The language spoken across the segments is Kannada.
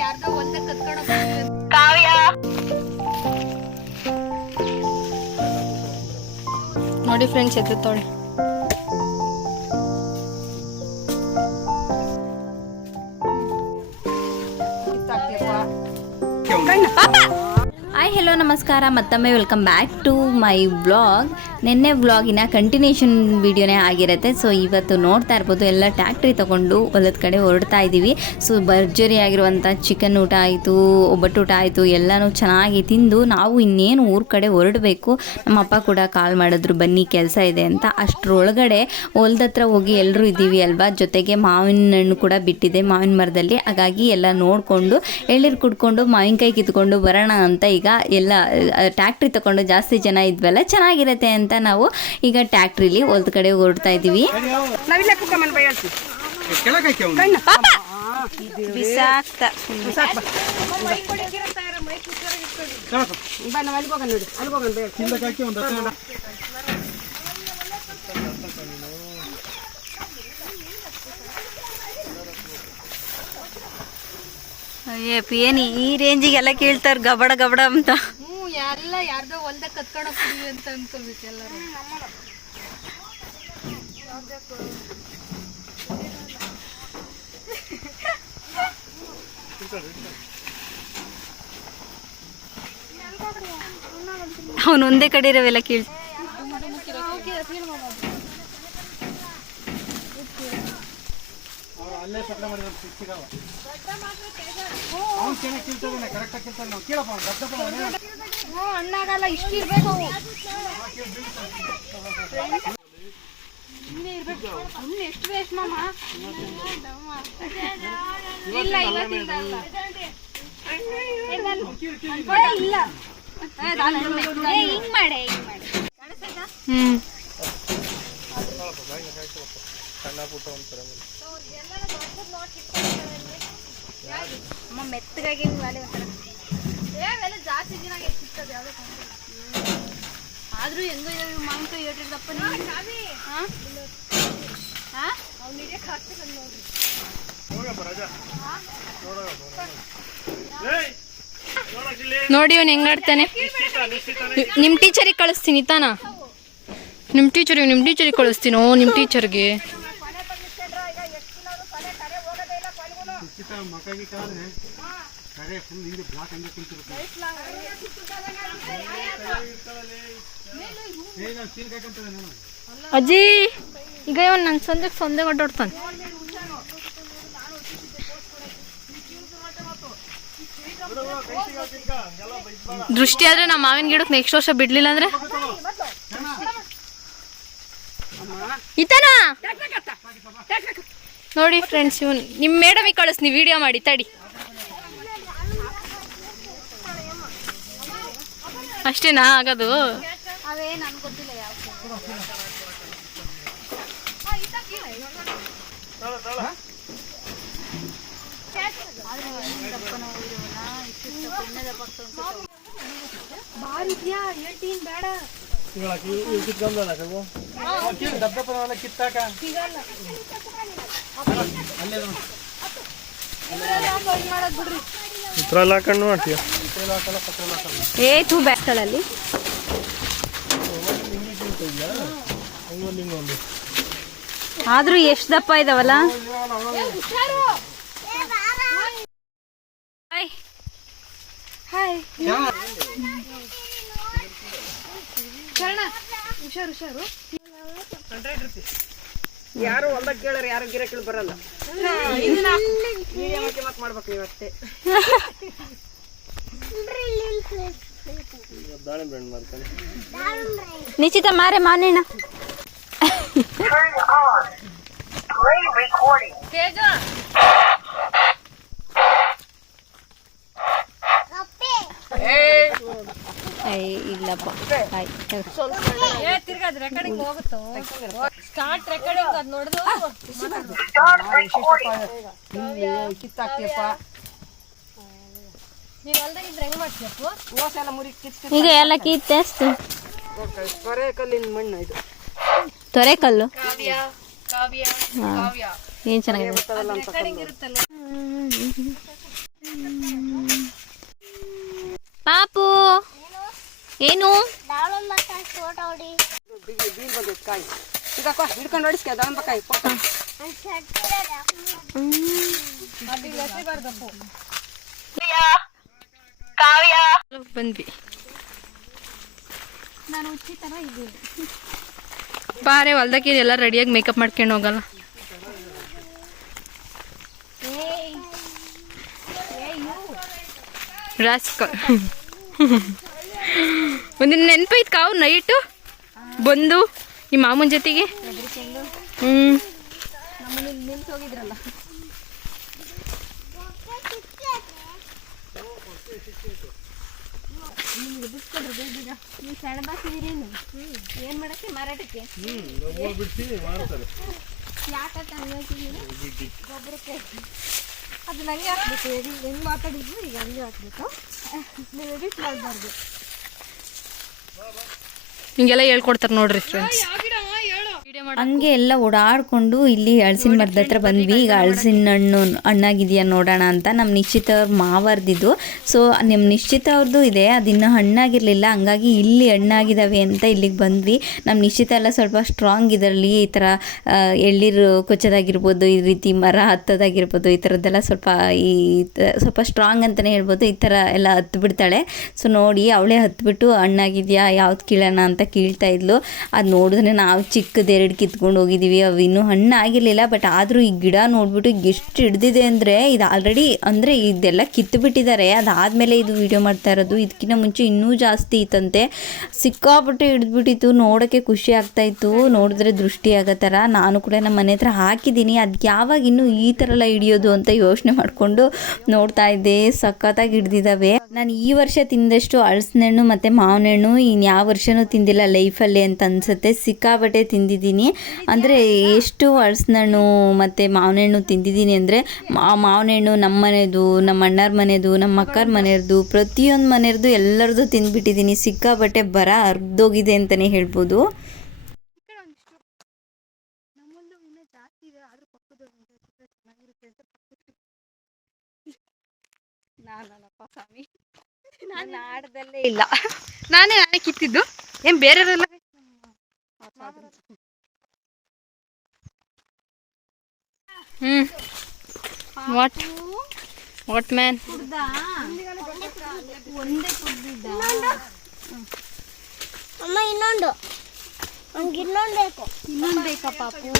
ಯಾರ್ದೋ ಒಂದೇ ಕತ್ಕೊಂಡು ನೋಡಿ ಫ್ರೆಂಡ್ಸ್ ಎತ್ತುತ್ತಾಳೆ ಹಾಯ್ ಹಲೋ ನಮಸ್ಕಾರ. ಮತ್ತೊಮ್ಮೆ welcome back to my blog ನಿನ್ನೆ ವ್ಲಾಗಿನ ಕಂಟಿನ್ಯೂಷನ್ ವಿಡಿಯೋನೇ ಆಗಿರುತ್ತೆ. ಸೊ ಇವತ್ತು ನೋಡ್ತಾ ಇರ್ಬೋದು, ಎಲ್ಲ ಟ್ಯಾಕ್ಟ್ರಿ ತೊಗೊಂಡು ಹೊಲದ ಕಡೆ ಹೊರಡ್ತಾ ಇದ್ದೀವಿ ಸೊ ಭರ್ಜರಿ ಆಗಿರುವಂಥ ಚಿಕನ್ ಊಟ ಆಯಿತು, ಒಬ್ಬಟ್ಟು ಊಟ ಆಯಿತು, ಎಲ್ಲನೂ ಚೆನ್ನಾಗಿ ತಿಂದು ನಾವು ಇನ್ನೇನು ಊರ ಕಡೆ ಹೊರಡಬೇಕು. ನಮ್ಮ ಅಪ್ಪ ಕೂಡ ಕಾಲ್ ಮಾಡಿದ್ರು, ಬನ್ನಿ ಕೆಲಸ ಇದೆ ಅಂತ. ಅಷ್ಟರೊಳಗಡೆ ಹೊಲ್ದ ಹತ್ರ ಹೋಗಿ ಎಲ್ಲರೂ ಇದ್ದೀವಿ ಅಲ್ವಾ? ಜೊತೆಗೆ ಮಾವಿನ ಹಣ್ಣು ಕೂಡ ಬಿಟ್ಟಿದೆ ಮಾವಿನ ಮರದಲ್ಲಿ. ಹಾಗಾಗಿ ಎಲ್ಲ ನೋಡಿಕೊಂಡು, ಎಳ್ನೀರು ಕುಡ್ಕೊಂಡು, ಮಾವಿನಕಾಯಿ ಕಿತ್ಕೊಂಡು ಬರೋಣ ಅಂತ ಈಗ ಎಲ್ಲ ಟ್ಯಾಕ್ಟ್ರಿ ತಗೊಂಡು ಜಾಸ್ತಿ ಜನ ಇದ್ವಲ್ಲ, ಚೆನ್ನಾಗಿರುತ್ತೆ ಅಂತ ನಾವು ಈಗ ಟ್ಯಾಕ್ಟ್ರಿಲಿ ಹೊಲ್ದ ಕಡೆ ಹೊರಡ್ತಾ ಇದೀವಿ. ಹೇಳ್ತಿ ಏನು ಈ ರೇಂಜಿಗೆಲ್ಲ ಕೇಳ್ತಾರೆ ಗಬಡ ಗಬಡ ಅಂತ. ಎಲ್ಲ ಯಾರ್ದೋ ಒಂದೇ ಕತ್ಕೊಂಡು ಹೋಗ್ತೀವಿ ಅಂತ ಅನ್ಕೋಬೇಕು ಎಲ್ಲರೂ. ಅವನು ಒಂದೇ ಕಡೆ ಇರೋವೆಲ್ಲ ಕೇಳ್ ಅಲ್ಲೇ ಸಪ್ಲೈ ಮಾಡಿದ್ರೆ ಸಿಕ್ಕಿದಾವ ಅವ್ನು ಚೆನ್ನಾಗಿ ಕಿಲ್ತಾನೆ ಕರೆಕ್ಟಾಗಿ ಕೀಳ್ತಾನೆ. ನಾವು ಕೇಳಪ್ಪ ಅವ್ನು ದಪ್ಪ ದಪ್ಪ ಅವನೇ. ಹ್ಞೂ ಹಣ್ಣಾಗಲ್ಲ ಇಷ್ಟು ಇರ್ಬೇಕು ಅವು. ಇನ್ನೇ ಇರ್ಬೇಕು ಹಣ್ಣು ಎಷ್ಟು ವೇಸ್ಟ್ ಮಾಮ? ಇಲ್ಲ ಇವತ್ತಿಂದ ಅಲ್ಲ. ಇಲ್ಲ ಮಾಡೆ ಪುಟ್ಟ ಹ್ಮ್ ಅಮ್ಮ ಮೆತ್ತಗಾಗಿ ವಾಲೆ ಒಂಥರ? ಏ ಜಾಸ್ತಿ ದಿನ ಸಿಗ್ತದೆ ಯಾವುದೇ ಆದ್ರೂ ಹೆಂಗೋ ಇದಾವೆ ಮಾವಿನಕಾಯಿ ಏಟ್ರಿದಪ್ಪ ನೋಡಿ ಅವ್ನು ಹೆಂಗ್ ಆಡ್ತಾನೆ ನಿಮ್ಮ ಟೀಚರಿಗೆ ಕಳಿಸ್ತೀನಿ ತಾನ? ನಿಮ್ಮ ಟೀಚರಿಗೆ ನಿಮ್ಮ ಟೀಚರಿಗೆ ಕಳಿಸ್ತೀನಿ. ನಿಮ್ಮ ಟೀಚರ್ಗೆ. ಕಾದ್ರೆ ಕರೆ ಫುಲ್ ಹಿಂದೆ ಬ್ಲಾಕ್ ಹಂಗೆ ಕುಂತಿರುತ್ತೆ. ಏ ನಾನು ಸೀಲ್ ಕಾಯ್ಕೊಂತದೆ ನಾನು ಅಜ್ಜಿ ಈಗ ಇವನು ನನ್ನ ಸಂಜೆ ಸಂದೆ ಹೊಡ್ತಾನೆ. ದೃಷ್ಟಿ ಆದ್ರೆ ನಮ್ಮ ಮಾವಿನ ಗಿಡಕ್ಕೆ ನೆಕ್ಸ್ಟ್ ವರ್ಷ ಬಿಡ್ಲಿಲ್ಲ ಅಂದ್ರೆ? ಈತನ? ನೋಡಿ ಫ್ರೆಂಡ್ಸ್ ಇವನು ನಿಮ್ಮ ಮೇಡಮಿಗೆ ಕಳಿಸ್ನಿ ವಿಡಿಯೋ ಮಾಡಿ ತಡಿ. ಅಷ್ಟೇನಾ ಆಗೋದು? ಬಾರಿದ್ಯಾ ಹೇಳ್ತೀನಿ ಬೇಡ. ಏ ಬ್ಯಾಗ್ಗಳಲ್ಲಿ ಆದ್ರೂ ಎಷ್ಟು ದಪ್ಪ ಇದಾವಲ್ಲ ಹಾಯ್ ಹಾಯ್ ಶರಣ ಹುಷಾರು ಹುಷಾರು. ಯಾರು ಹೊಲ್ದಾಗ ಕೇಳಾರ ಯಾರು ಗಿರಾಕಿಗಳು ಬರಲ್ಲ. ಮತ್ತೆ ಮಾಡ್ಬೇಕು ಅಷ್ಟೇ. ನಿಶ್ಚಿತ ಮಾರೆ ಮಾನೇಣ ತೇಜ ಏಯ್ ಇಲ್ಲಪ್ಪ ಹಾಯ್ ಎಲ್ಲ ಕಿತ್ತು ಈಗ ಎಲ್ಲ ತೊರೆಕಲ್ಲು ಕಾವ್ಯ ಕಾವ್ಯ ಹಾ. ಏನ್ ಚೆನ್ನಾಗಿದೆ? ರೆಕಾರ್ಡಿಂಗ್ ಇರುತ್ತಲ್ಲ. ಪಾಪು! ಏನು? ಹಿಡ್ಕೊಂಡು ಹೊಡಿಸ್ಕೆ ದಾಂಬ ಕಾಯಿ ಬಂದ್ವಿ ಬಾರೆ ಹೊಲ್ದಾಗೆ ಎಲ್ಲ ರೆಡಿಯಾಗಿ ಮೇಕಪ್ ಮಾಡ್ಕೊಂಡು ಹೋಗಲ್ಲ. ರಾಸ್ಕ ಒಂದಿನ ನೆನಪೈತ್ ಕಾವು ನೈಟು? ಬಂದು ಈ ಮಾಮೂನ್ ಜೊತೆಗೆ? ಹ್ಞೂ ಏನ್ ಮಾಡಕ್ಕೆ ಮಾರಾಟಕ್ಕೆ ಅದು ನಂಗೆ ಹಾಕ್ಬೇಕು ಹೆಂಗ್ ಮಾತಾಡಿದ್ರು ಈಗ ಹಂಗೆ ಹಾಕ್ಬೇಕು ನೀವು ಎಡಿಟ್ ಮಾಡಬಾರ್ದು. ಹಿಂಗೆಲ್ಲ ಹೇಳ್ಕೊಡ್ತಾರೆ ನೋಡ್ರಿ ಫ್ರೆಂಡ್ಸ್ ಹಂಗೆ ಎಲ್ಲ ಓಡಾಡ್ಕೊಂಡು ಇಲ್ಲಿ ಹಳಸಿನ ಮರದ ಹತ್ರ ಬಂದ್ವಿ. ಈಗ ಹಳಸಿನ ಹಣ್ಣು ಹಣ್ಣಾಗಿದೆಯಾ ನೋಡೋಣ ಅಂತ ನಮ್ಮ ನಿಶ್ಚಿತ ಅವ್ರ ಮಾವರ್ದಿದ್ದು ಸೊ ನಿಮ್ಮ ನಿಶ್ಚಿತ ಅವ್ರದ್ದು ಇದೆ. ಅದಿನ್ನೂ ಹಣ್ಣಾಗಿರಲಿಲ್ಲ. ಹಂಗಾಗಿ ಇಲ್ಲಿ ಹಣ್ಣಾಗಿದ್ದಾವೆ ಅಂತ ಇಲ್ಲಿಗೆ ಬಂದ್ವಿ. ನಮ್ಮ ನಿಶ್ಚಿತ ಎಲ್ಲ ಸ್ವಲ್ಪ ಸ್ಟ್ರಾಂಗ್ ಇದರಲ್ಲಿ ಈ ಥರ ಎಳ್ಳೀರು ಕೊಚ್ಚೋದಾಗಿರ್ಬೋದು ಈ ರೀತಿ ಮರ ಹತ್ತೋದಾಗಿರ್ಬೋದು ಈ ಥರದ್ದೆಲ್ಲ ಸ್ವಲ್ಪ ಈ ಸ್ವಲ್ಪ ಸ್ಟ್ರಾಂಗ್ ಅಂತಲೇ ಹೇಳ್ಬೋದು. ಈ ಥರ ಎಲ್ಲ ಹತ್ತು ಬಿಡ್ತಾಳೆ ಸೊ ನೋಡಿ ಅವಳೇ ಹತ್ಬಿಟ್ಟು ಹಣ್ಣಾಗಿದೆಯಾ ಯಾವ್ದು ಕೀಳೋಣ ಅಂತ ಕೀಳ್ತಾ ಇದ್ಲು. ಅದು ನೋಡಿದ್ರೆ ನಾವು ಚಿಕ್ಕದು ಎರಡು ಕಿತ್ಕೊಂಡು ಹೋಗಿದ್ದೀವಿ ಅವು ಇನ್ನೂ ಹಣ್ಣು ಆಗಿರಲಿಲ್ಲ ಬಟ್ ಆದರೂ ಈ ಗಿಡ ನೋಡಿಬಿಟ್ಟು ಎಷ್ಟು ಹಿಡ್ದಿದೆ ಅಂದರೆ ಇದು ಆಲ್ರೆಡಿ ಅಂದರೆ ಇದೆಲ್ಲ ಕಿತ್ತುಬಿಟ್ಟಿದ್ದಾರೆ ಅದಾದಮೇಲೆ ಇದು ವಿಡಿಯೋ ಮಾಡ್ತಾ ಇರೋದು. ಇದಕ್ಕಿಂತ ಮುಂಚೆ ಇನ್ನೂ ಜಾಸ್ತಿ ಇತ್ತಂತೆ. ಸಿಕ್ಕಾಪಟ್ಟೆ ಹಿಡಿದ್ಬಿಟ್ಟಿತ್ತು. ನೋಡೋಕ್ಕೆ ಖುಷಿ ಆಗ್ತಾ ಇತ್ತು. ನೋಡಿದ್ರೆ ದೃಷ್ಟಿ ಆಗೋ ಥರ ನಾನು ಕೂಡ ನಮ್ಮ ಮನೆ ಹತ್ರ ಹಾಕಿದ್ದೀನಿ. ಅದು ಯಾವಾಗ ಇನ್ನೂ ಈ ಥರ ಎಲ್ಲ ಹಿಡಿಯೋದು ಅಂತ ಯೋಚನೆ ಮಾಡಿಕೊಂಡು ನೋಡ್ತಾ ಇದ್ದೆ. ಸಖತ್ತಾಗಿ ಹಿಡ್ದಿದ್ದಾವೆ ನಾನು ಈ ವರ್ಷ ತಿಂದಷ್ಟು ಹಣ್ಣು ಮತ್ತು ಮಾವಿನ ಹಣ್ಣು ಇನ್ನು ಯಾವ ವರ್ಷನೂ ತಿಂದಿಲ್ಲ ಲೈಫಲ್ಲಿ ಅಂತ ಅನ್ಸುತ್ತೆ. ಸಿಕ್ಕಾಪಟ್ಟೆ ತಿಂದಿದ್ದೀನಿ. ಅಂದರೆ ಎಷ್ಟು ಹಣ್ಣು ಮತ್ತು ಮಾವಿನಣ್ಣು ತಿಂದಿದ್ದೀನಿ ಅಂದರೆ ಆ ಹಣ್ಣು ನಮ್ಮ ಮನೆಯದು ನಮ್ಮ ಅಣ್ಣರ ಮನೆದು, ನಮ್ಮ ಅಕ್ಕರ ಮನೆಯದು ಪ್ರತಿಯೊಂದು ಮನೆಯದು ಎಲ್ಲರದು ತಿಂದುಬಿಟ್ಟಿದ್ದೀನಿ. ಸಿಕ್ಕಾಬಟ್ಟೆ ಬರ ಹರಿದೋಗಿದೆ ಅಂತಲೇ ಹೇಳ್ಬೋದು. ಆಡದಲ್ಲೇ ಇಲ್ಲ ನಾನೇ ನಾನೇ ಕಿತ್ತಿದ್ದು. ಏನ್ ಬೇರೆಯವರೆಲ್ಲ ಹ್ಞೂ ವಾಟ್ ವಾಟ್ ಮ್ಯಾನ್ ಅಮ್ಮ ಇನ್ನೊಂದು. ನಮ್ಗೆ ಇನ್ನೊಂದು ಬೇಕು. ಇನ್ನೊಂದು ಬೇಕಾ ಪಾಪು?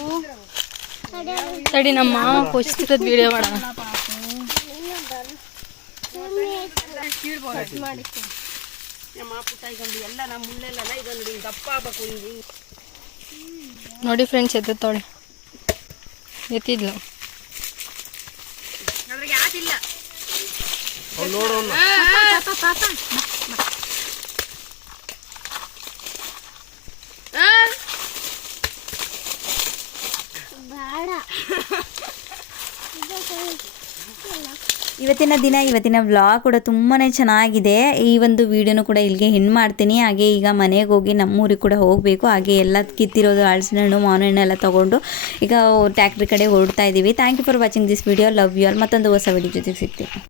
ಸರಿ ನಮ್ಮ ಪೋಷಿಸಿರೋದು ವಿಡಿಯೋ ಮಾಡೋಣ. ನೋಡಿ ಫ್ರೆಂಡ್ಸ್ ಎತ್ತೋಳೆ ಎತ್ತಿದ್ಲು. ಅದ್ರಾಗ ಯಾವ್ದಿಲ್ಲ ಇವತ್ತಿನ ದಿನ, ಇವತ್ತಿನ ವ್ಲಾಗ್ ಕೂಡ ತುಂಬಾ ಚೆನ್ನಾಗಿದೆ. ಈ ಒಂದು ವಿಡಿಯೋನು ಕೂಡ ಇಲ್ಲಿಗೆ ಹೆಣ್ಣು ಮಾಡ್ತೀನಿ. ಹಾಗೆ ಈಗ ಮನೆಗೆ ಹೋಗಿ ನಮ್ಮೂರಿಗೆ ಕೂಡ ಹೋಗಬೇಕು. ಹಾಗೆ ಎಲ್ಲ ಕಿತ್ತಿರೋದು ಹಳಸಿನ ಹಣ್ಣು ಮಾವಿನ ಹಣ್ಣು ಎಲ್ಲ ತೊಗೊಂಡು ಈಗ ಟ್ಯಾಕ್ಟ್ರಿ ಕಡೆ ಹೊರಡ್ತಾ ಇದ್ದೀವಿ thank you for watching this video love you all ಮತ್ತೊಂದು ಹೊಸ ವಿಡಿಯೋ ಜೊತೆಗೆ ಸಿಗ್ತೀನಿ.